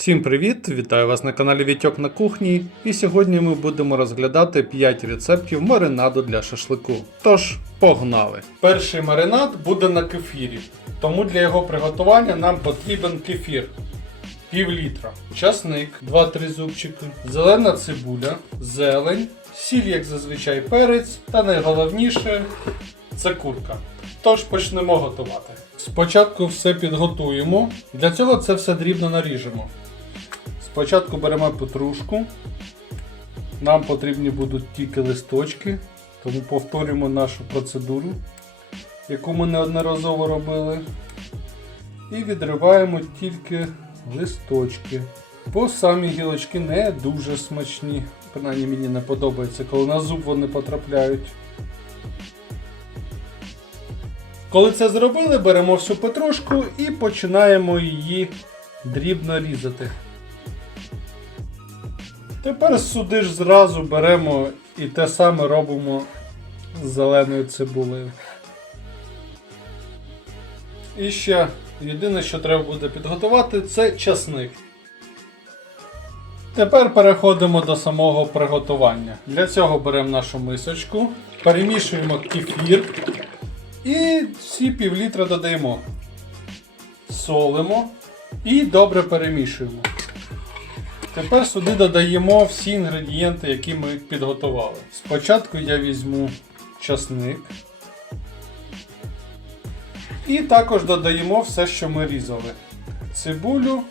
Всім привіт! Вітаю вас на каналі Вітьок на кухні. І сьогодні ми будемо розглядати 5 рецептів маринаду для шашлику. Тож, погнали! Перший маринад буде на кефірі, тому для його приготування нам потрібен кефір. Пів літра, часник, 2-3 зубчики, зелена цибуля, зелень, сіль, як зазвичай перець, та найголовніше це курка. Тож почнемо готувати. Спочатку все підготуємо. Для цього це все дрібно наріжемо. Спочатку беремо петрушку. Нам потрібні будуть тільки листочки, тому повторюємо нашу процедуру, яку ми неодноразово робили. І відриваємо тільки листочки. Бо самі гілочки не дуже смачні. Принаймні мені не подобається, коли на зуб вони потрапляють. Коли це зробили, беремо всю петрушку і починаємо її дрібно різати. Тепер сюди ж зразу беремо і те саме робимо з зеленою цибулею. І ще єдине, що треба буде підготувати, це часник. Тепер переходимо до самого приготування. Для цього беремо нашу мисочку, перемішуємо кефір і всі пів літра додаємо. Солимо і добре перемішуємо. Тепер сюди додаємо всі інгредієнти, які ми підготували. Спочатку я візьму часник. І також додаємо все, що ми різали: цибулю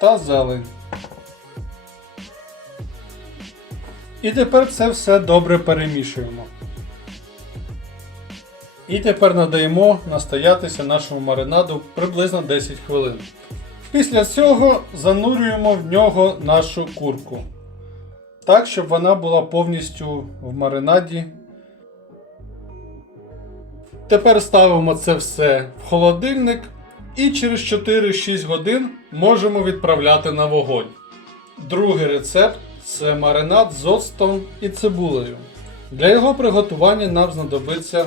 та зелень. І тепер це все добре перемішуємо. І тепер надаємо настоятися нашому маринаду приблизно 10 хвилин. Після цього занурюємо в нього нашу курку. Так, щоб вона була повністю в маринаді. Тепер ставимо це все в холодильник і через 4-6 годин можемо відправляти на вогонь. Другий рецепт це маринад з оцтом і цибулею. Для його приготування нам знадобиться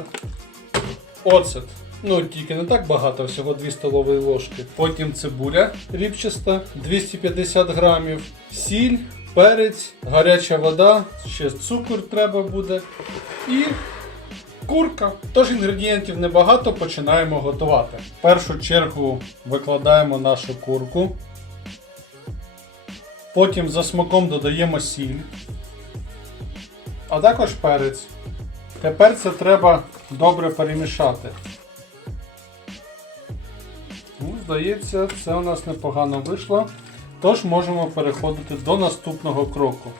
оцет. Ну, тільки не так багато, всього 2 столові ложки. Потім цибуля рібчаста 250 грамів, сіль, перець, гаряча вода, ще цукор треба буде. І курка. Тож інгредієнтів небагато, починаємо готувати. В першу чергу викладаємо нашу курку. Потім за смаком додаємо сіль, а також перець. Тепер це треба добре перемішати. Здається, це у нас непогано вийшло. Тож можемо переходити до наступного кроку.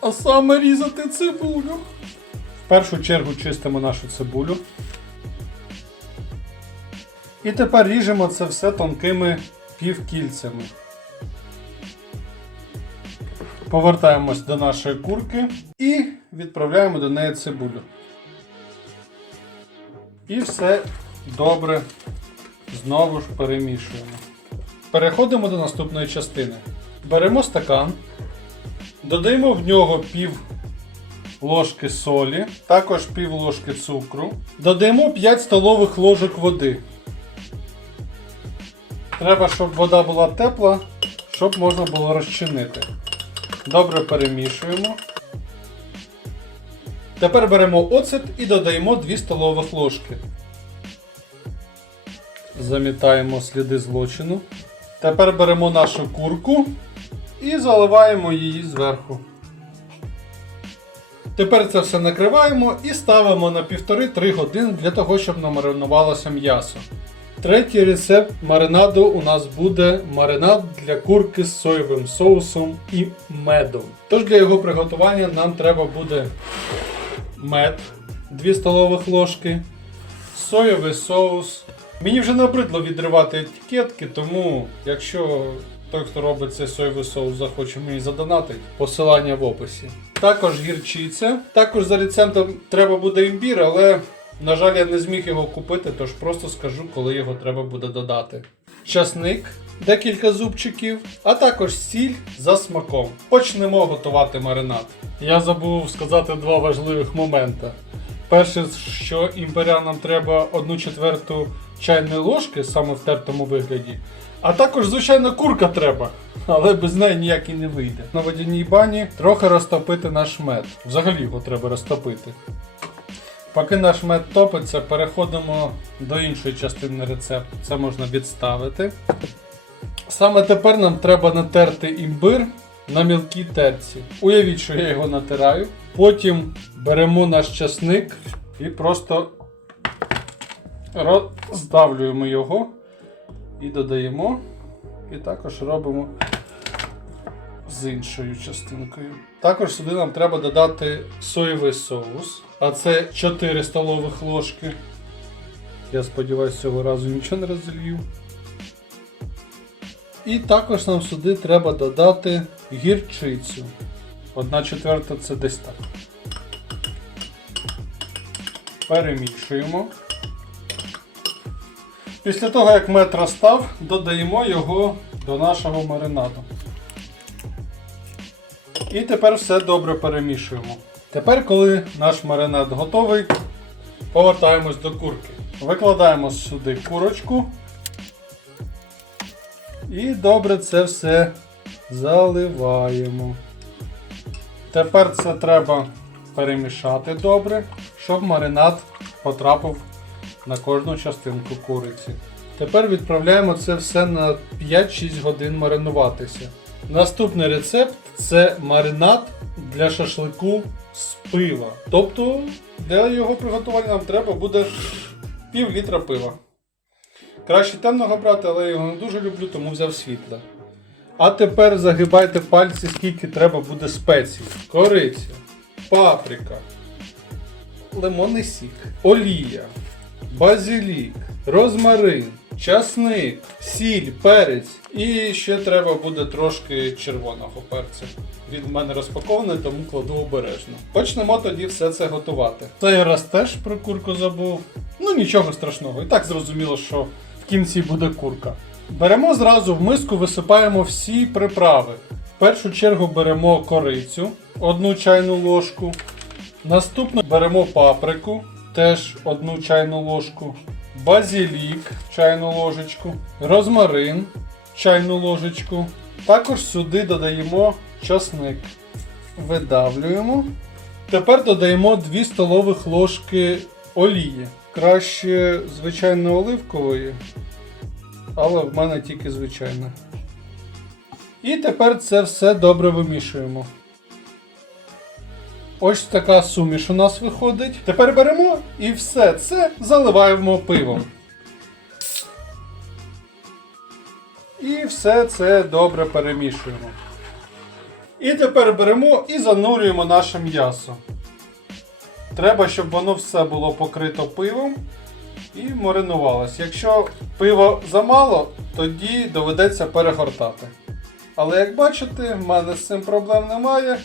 А саме різати цибулю. В першу чергу чистимо нашу цибулю. І тепер ріжемо це все тонкими півкільцями. Повертаємось до нашої курки і відправляємо до неї цибулю. І все добре знову ж перемішуємо. Переходимо до наступної частини. Беремо стакан, додаємо в нього пів ложки солі, також пів ложки цукру, додаємо 5 столових ложок води. Треба, щоб вода була тепла, щоб можна було розчинити. Добре перемішуємо. Тепер беремо оцет і додаємо 2 столових ложки. Замітаємо сліди злочину. Тепер беремо нашу курку і заливаємо її зверху. Тепер це все накриваємо і ставимо на 1,5-3 години для того, щоб намаринувалося м'ясо. Третій рецепт маринаду у нас буде маринад для курки з соєвим соусом і медом. Тож для його приготування нам треба буде мед 2 столових ложки, соєвий соус. Мені вже набридло відривати етикетки, тому якщо той, хто робить цей соєвий соус, захоче мені задонатить, посилання в описі. Також гірчиця. Також за рецептом треба буде імбір, але на жаль, я не зміг його купити, тож просто скажу, коли його треба буде додати. Часник, декілька зубчиків, а також сіль за смаком. Почнемо готувати маринад. Я забув сказати два важливих моменти. Перше, що імбиря нам треба 1 четверту чайної ложки, саме в тертому вигляді, А також, звичайно, курка треба. Але без неї ніяк і не вийде. На водяній бані трохи розтопити наш мед. Взагалі його треба розтопити. Поки наш мед топиться, переходимо до іншої частини рецепту. Це можна відставити. Саме тепер нам треба натерти імбир на мілкій терці. Уявіть, що я його натираю. Потім беремо наш часник і просто роздавлюємо його і додаємо. І також робимо з іншою частинкою. Також сюди нам треба додати соєвий соус, а це 4 столових ложки. Я сподіваюся, цього разу нічого не розлью. І також нам сюди треба додати гірчицю. Одна четверта це десь так. Перемішуємо. Після того, як мед розстав, додаємо його до нашого маринаду. І тепер все добре перемішуємо. Тепер, коли наш маринад готовий, повертаємось до курки. Викладаємо сюди курочку. І добре це все заливаємо. Тепер це треба перемішати добре, щоб маринад потрапив на кожну частинку куриці. Тепер відправляємо це все на 5-6 годин маринуватися. Наступний рецепт це маринад для шашлику з пива. Тобто для його приготування нам треба буде пів літра пива. Краще темного брати, але я його не дуже люблю, тому взяв світле. А тепер загибайте пальці, скільки треба буде спецій. Кориця, паприка, лимонний сік, олія, базилік, розмарин, часник, сіль, перець. І ще треба буде трошки червоного перцю. Він в мене розпакований, тому кладу обережно. Почнемо тоді все це готувати. Цей раз теж про курку забув. Ну нічого страшного, і так зрозуміло, що в кінці буде курка. Беремо зразу в миску, висипаємо всі приправи. В першу чергу беремо корицю, одну чайну ложку. Наступно беремо паприку, теж одну чайну ложку, базилік, чайну ложечку, розмарин, чайну ложечку. Також сюди додаємо часник. Видавлюємо. Тепер додаємо 2 столових ложки олії. Краще звичайно оливкової, але в мене тільки звичайна. І тепер це все добре вимішуємо. Ось така суміш у нас виходить. Тепер беремо і все це заливаємо пивом. І все це добре перемішуємо. І тепер беремо і занурюємо наше м'ясо. Треба, щоб воно все було покрито пивом і маринувалось. Якщо пиво замало, тоді доведеться перегортати. Але як бачите, в мене з цим проблем немає.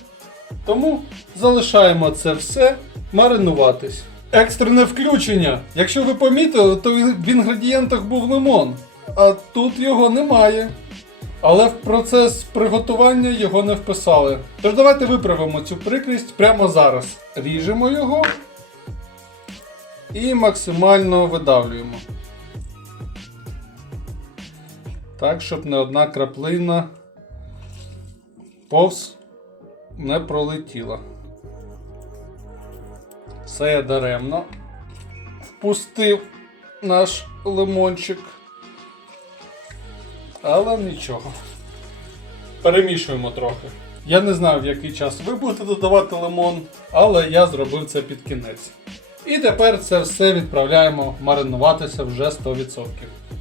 Тому залишаємо це все маринуватись. Екстрене включення. Якщо ви помітили, то в інгредієнтах був лимон, а тут його немає. Але в процес приготування його не вписали. Тож давайте виправимо цю прикрість прямо зараз. Ріжемо його і максимально видавлюємо. Так, щоб не одна краплина повз не пролетіла. Все я даремно впустив наш лимончик. Але нічого. Перемішуємо трохи. Я не знаю, в який час ви будете додавати лимон, але я зробив це під кінець. І тепер це все відправляємо маринуватися вже 100%.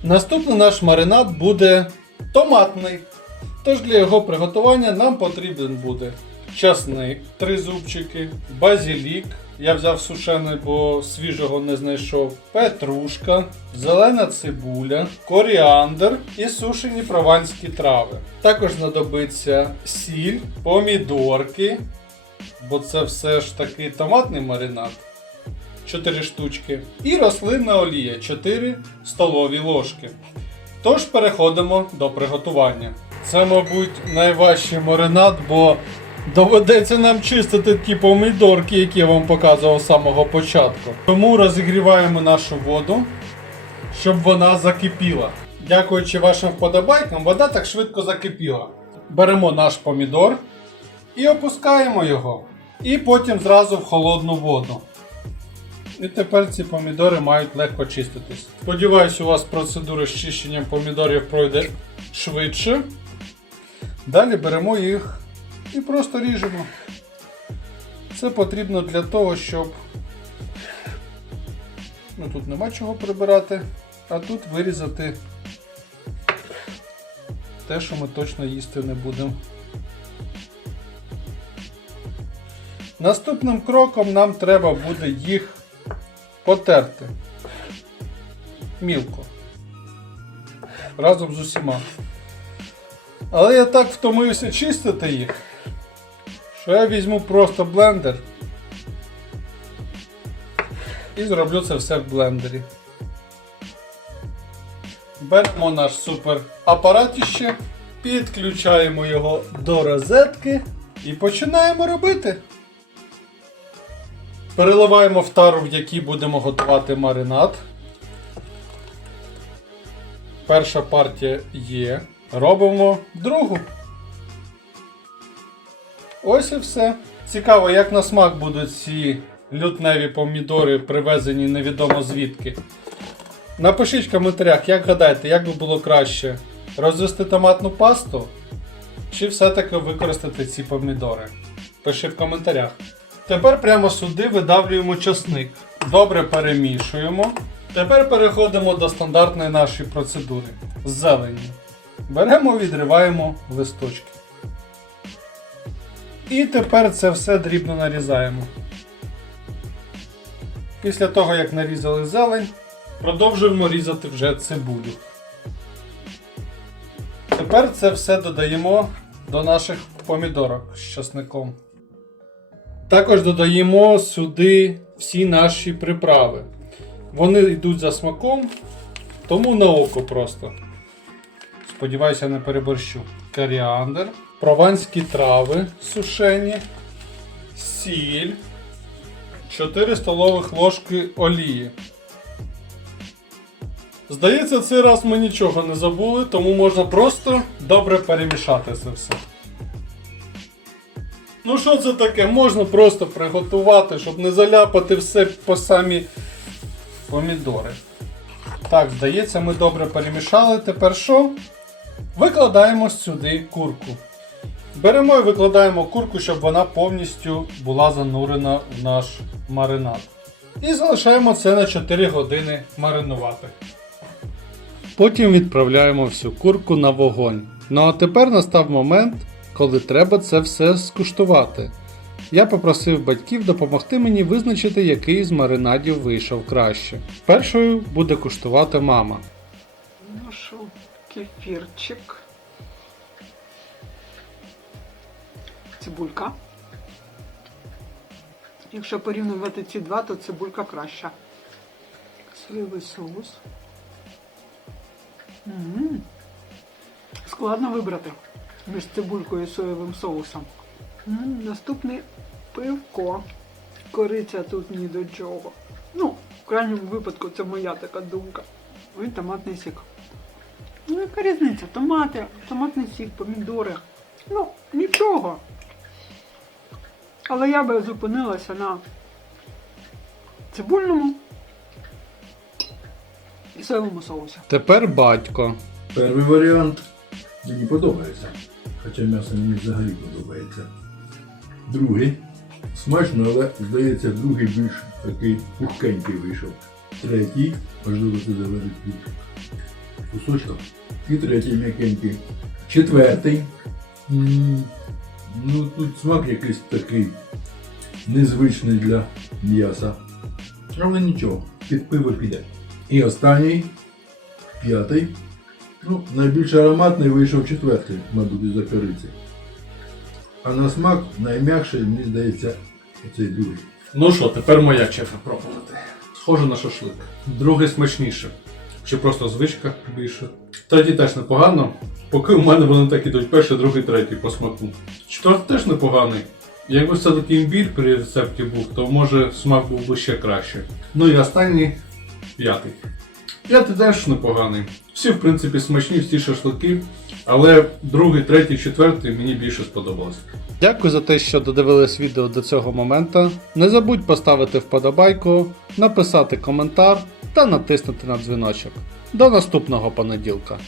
Наступний наш маринад буде томатний. Тож для його приготування нам потрібен буде часник, три зубчики, базилік. Я взяв сушений, бо свіжого не знайшов. Петрушка, зелена цибуля, коріандр і сушені прованські трави. Також знадобиться сіль, помідорки, бо це все ж таки томатний маринад. 4 штучки. І рослинна олія 4 столові ложки. Тож переходимо до приготування. Це, мабуть, найважчий маринад, бо доведеться нам чистити ті помідорки, які я вам показував з самого початку. Тому розігріваємо нашу воду, щоб вона закипіла. Дякуючи вашим вподобайкам, вода так швидко закипіла. Беремо наш помідор і опускаємо його. І потім зразу в холодну воду. І тепер ці помідори мають легко чиститись. Сподіваюсь, у вас процедура з чищенням помідорів пройде швидше. Далі беремо їх і просто ріжемо. Це потрібно для того, щоб. Ну тут нема чого прибирати, а тут вирізати те, що ми точно їсти не будемо. Наступним кроком нам треба буде їх потерти. Мілко. Разом з усіма. Але я так втомився чистити їх, що я візьму просто блендер і зроблю це все в блендері. Беремо наш супер апаратіще, підключаємо його до розетки і починаємо робити. Переливаємо в тару, в якій будемо готувати маринад. Перша партія є. Робимо другу. Ось і все. Цікаво, як на смак будуть ці лютневі помідори, привезені невідомо звідки. Напишіть в коментарях, як гадаєте, як би було краще розвести томатну пасту чи все-таки використати ці помідори. Пиши в коментарях. Тепер прямо сюди видавлюємо часник. Добре перемішуємо. Тепер переходимо до стандартної нашої процедури з зелені. Беремо, відриваємо листочки. І тепер це все дрібно нарізаємо. Після того, як нарізали зелень, продовжуємо різати вже цибулю. Тепер це все додаємо до наших помідорок з часником. Також додаємо сюди всі наші приправи. Вони йдуть за смаком, тому на око просто. Сподіваюся, не переборщу. Коріандр, прованські трави сушені, сіль, 4 столових ложки олії. Здається, цей раз ми нічого не забули, тому можна просто добре перемішати це все. Ну що це таке? Можна просто приготувати, щоб не заляпати все по самі помідори. Так, здається, ми добре перемішали. Тепер що? Викладаємо сюди курку. Беремо і викладаємо курку, щоб вона повністю була занурена в наш маринад. І залишаємо це на 4 години маринувати. Потім відправляємо всю курку на вогонь. Ну а тепер настав момент, коли треба це все скуштувати. Я попросив батьків допомогти мені визначити, який з маринадів вийшов краще. Першою буде куштувати мама. Що, кефірчик. Цибулька. Якщо порівнювати ці два, то цибулька краща. Соєвий соус. М. Складно вибрати між цибулькою і соєвим соусом. М, Наступне пивко. Кориця тут ні до чого. Ну, в крайньому випадку це моя така думка. Ой, томатний сік. Ну, яка різниця? Томати, томатний сік, помідори. Ну, нічого. Але я би зупинилася на цибульному і соєвому соусі. Тепер батько. Перший варіант мені подобається. Хоча м'ясо мені взагалі подобається. Другий смачно, але здається, другий більш такий пухкенький вийшов. Третій, можливо, це залежить від кусочка. І третій м'якенький. Четвертий. Ну тут смак якийсь такий незвичний для м'яса. Але нічого, під пиво піде. І останній, п'ятий. Ну, найбільш ароматний вийшов четвертий, мабуть, із закориці. А на смак найм'якший, мені здається, оцей другий. Ну що, тепер моя черга пробувати. Схоже на шашлик. Другий смачніше. Чи просто звичка більше. Третій теж непогано. Поки у мене вони так ідуть перший, другий, третій по смаку. Четвертий теж непоганий. Якби все-таки імбір при рецепті був, то може смак був би ще краще. Ну і останній п'ятий. Я теж непоганий. Всі, в принципі, смачні, всі шашлики, але другий, третій, четвертий мені більше сподобалось. Дякую за те, що додивились відео до цього моменту. Не забудь поставити вподобайку, написати коментар та натиснути на дзвіночок. До наступного понеділка.